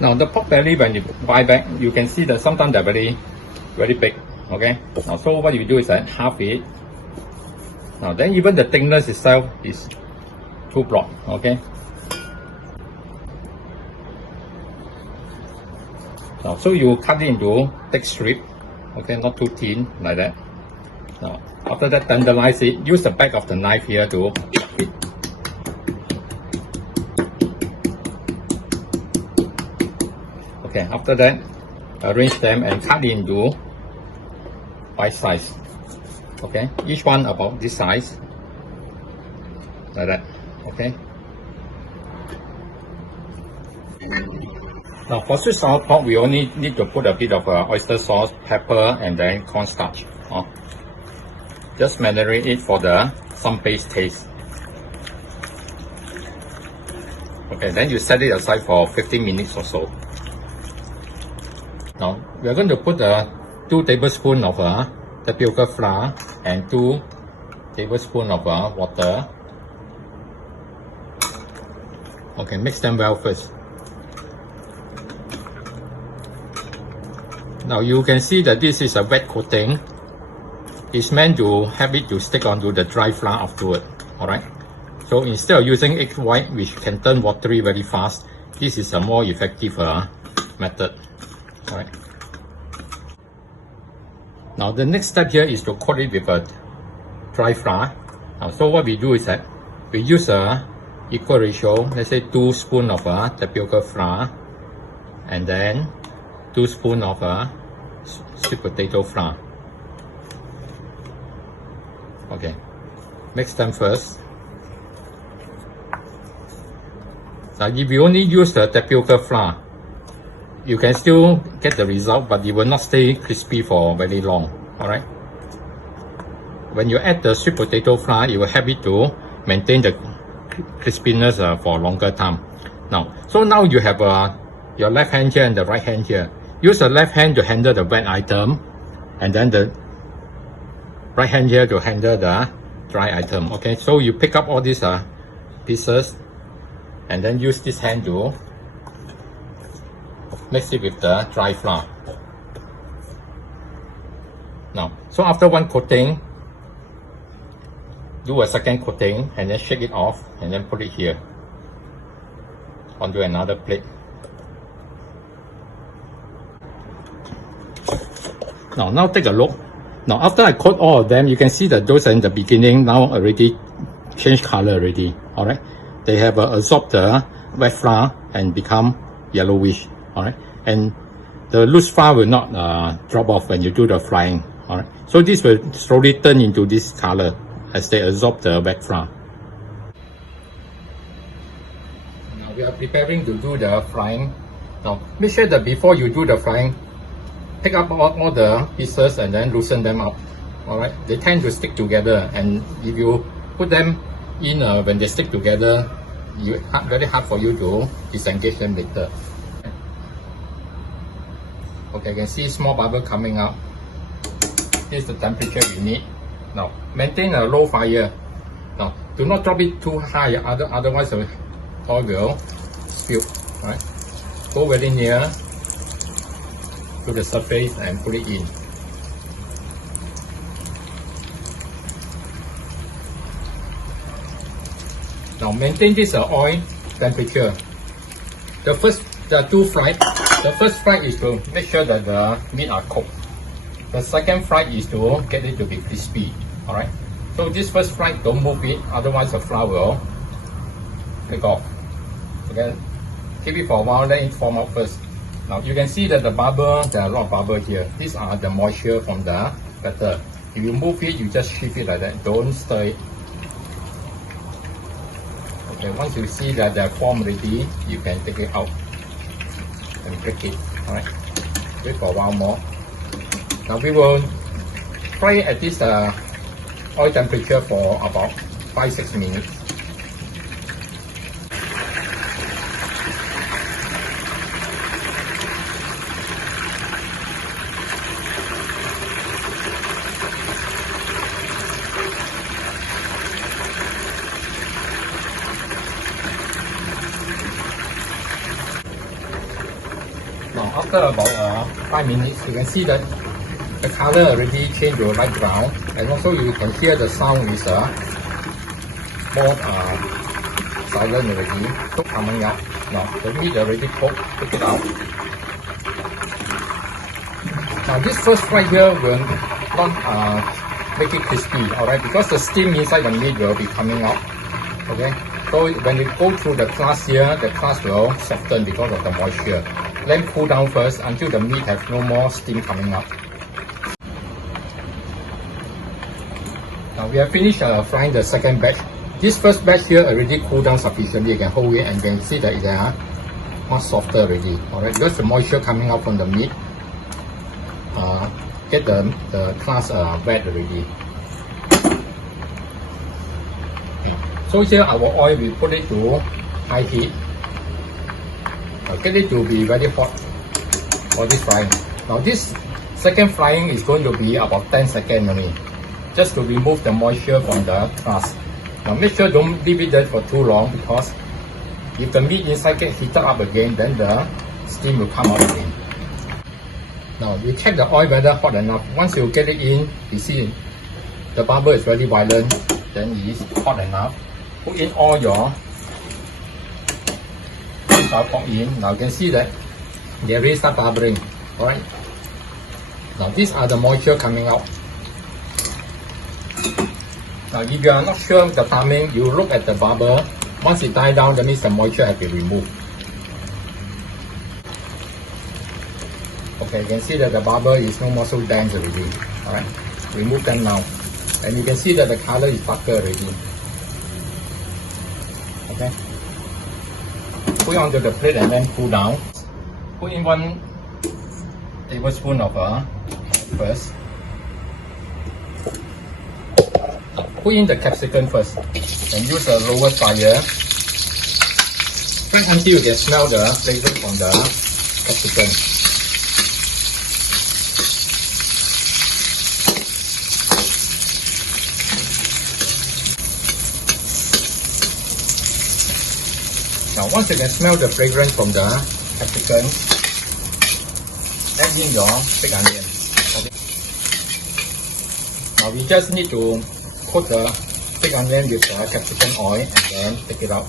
Now the pork belly, when you buy back, you can see that sometimes they're very big. Okay. Now so what you do is that half it. Now then even the thickness itself is too broad. Okay. Now so you cut it into thick strip. Okay, not too thin like that. Now after that, tenderize it. Use the back of the knife here to chop it. Okay, after that, arrange them and cut into bite size. Okay, each one about this size, like that. Okay. Now for sweet sour pork, we only need to put a bit of oyster sauce, pepper, and then cornstarch. Just marinate it for some base taste. Okay, then you set it aside for 15 minutes or so. Now we are going to put 2 tablespoons of tapioca flour and 2 tablespoons of water. Okay, mix them well first. Now you can see that this is a wet coating. It's meant to have it to stick onto the dry flour afterward. Alright. So instead of using egg white, which can turn watery very fast, this is a more effective method. Alright. Now the next step here is to coat it with a dry flour. Now, so what we do is that we use a equal ratio, let's say 2 spoons of tapioca flour and then 2 spoons of sweet potato flour. Okay, mix them first. Now if you only use the tapioca flour, you can still get the result, but it will not stay crispy for very long. Alright. When you add the sweet potato flour, it will help it to maintain the crispiness for a longer time. Now, so now you have your left hand here and the right hand here. Use the left hand to handle the wet item, and then the right hand here to handle the dry item. Okay, so you pick up all these pieces, and then use this hand to mix it with the dry flour. Now, so after one coating, do a second coating and then shake it off and then put it here onto another plate. Now take a look. Now after I coat all of them, you can see that those in the beginning now already changed color already. Alright, they have absorbed the wet flour and become yellowish. Alright, and the loose flour will not drop off when you do the frying. Alright, so this will slowly turn into this color as they absorb the wet flour. Now we are preparing to do the frying. Now make sure that before you do the frying, pick up all the pieces and then loosen them up. Alright, they tend to stick together, and if you put them in when they stick together, very hard for you to disengage them later. Okay, you can see small bubble coming up. This is the temperature you need. Now maintain a low fire. Now do not drop it too high, otherwise the oil will spill. Right? Go very near to the surface and put it in. Now maintain this oil temperature. The first fry is to make sure that the meat are cooked. The second fry is to get it to be crispy. Alright. So this first fry, don't move it, otherwise the flour will take off. Okay. Keep it for a while, let it form out first. Now you can see that the bubble, there are a lot of bubble here. These are the moisture from the batter. If you move it, you just shift it like that. Don't stir it. Okay, once you see that they're formed ready, you can take it out and break it. Alright. Wait for a while more. Now we will fry at this oil temperature for about 5-6 minutes. after about 5 minutes, you can see that the color already changed to light brown, and also you can hear the sound is more silent already. So coming up now, the meat already cooked. Take it out. Now this first fry here will not make it crispy, alright, because the steam inside the meat will be coming out. Okay, so when you go through the crust here, the crust will soften because of the moisture. Then cool down first until the meat has no more steam coming up. Now we have finished frying the second batch. This first batch here already cooled down sufficiently. You can hold it and you can see that they are much softer already. Alright, because the moisture coming out from the meat get the crust wet already. So here our oil, we put it to high heat. Get it to be very hot for this frying. Now this second frying is going to be about 10 seconds only, just to remove the moisture from the crust. Now make sure don't leave it there for too long, because if the meat inside gets heated up again, then the steam will come out again. Now you check the oil whether hot enough. Once you get it in, you see the bubble is very violent, then it is hot enough. Put in all your pork in. Now you can see that they already start bubbling. Alright. Now these are the moisture coming out. Now if you are not sure of the timing, you look at the bubble. Once it dies down, that means the moisture has been removed. Okay, you can see that the bubble is no more so dense already. Alright, remove them now. And you can see that the color is darker already. Okay. Put it onto the plate and then cool down. Put in 1 tablespoon of first. Put in the capsicum first and use a lower fire. Fry until you can smell the flavor from the capsicum. Now once you can smell the fragrance from the capsicum, add in your big onion. Okay. Now we just need to coat the big onion with the capsicum oil and then take it out.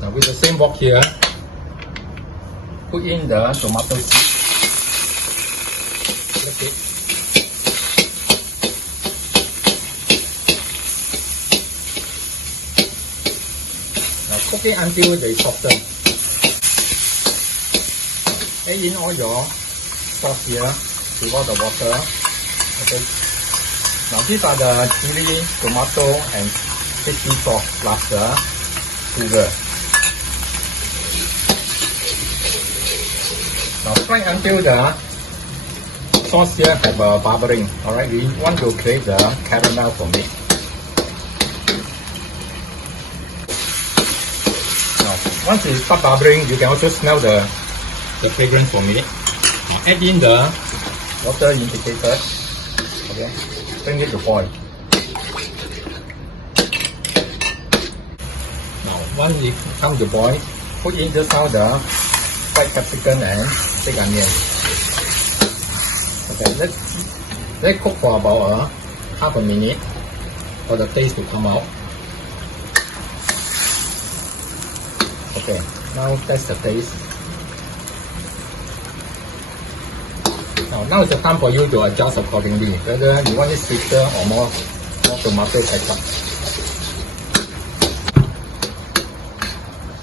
Now with the same wok here, put in the tomato seed. Flip it. Cook it until they soften. Add in all your sauce here without the water. Okay. Now these are the chili, tomato, and fish sauce plus the sugar. Now fry until the sauce here have a bubbling. Alright, we want to create the caramel from it. Once it starts bubbling, you can also smell the fragrance from it. Add in the water indicator. Okay, bring it to boil. Now, once it comes to boil, put in just now the fried capsicum and big onion. Okay, let's cook for about half a minute for the taste to come out. Okay, now test the taste. Now is the time for you to adjust accordingly, whether you want it sweeter or more tomato ketchup.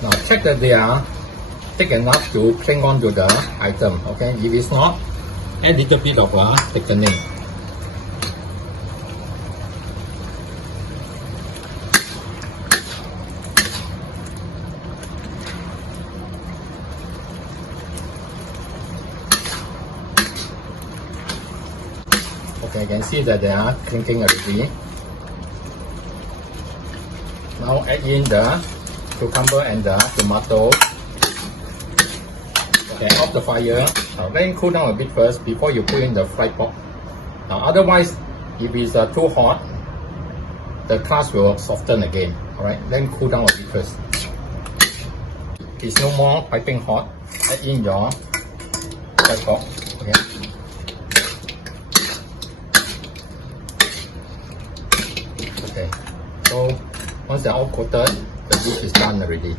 Now check that they are thick enough to cling on to the item. Okay, if it's not, add a little bit of thickening. Okay, you can see that they are clinking already. Now add in the cucumber and the tomato. Okay, off the fire. Let it cool down a bit first before you put in the fried pork. Now otherwise, if it's too hot, the crust will soften again. Alright, let it cool down a bit first. it's no more piping hot, add in your tapioca. Okay. Okay. So once they're all coated, the dish is done already.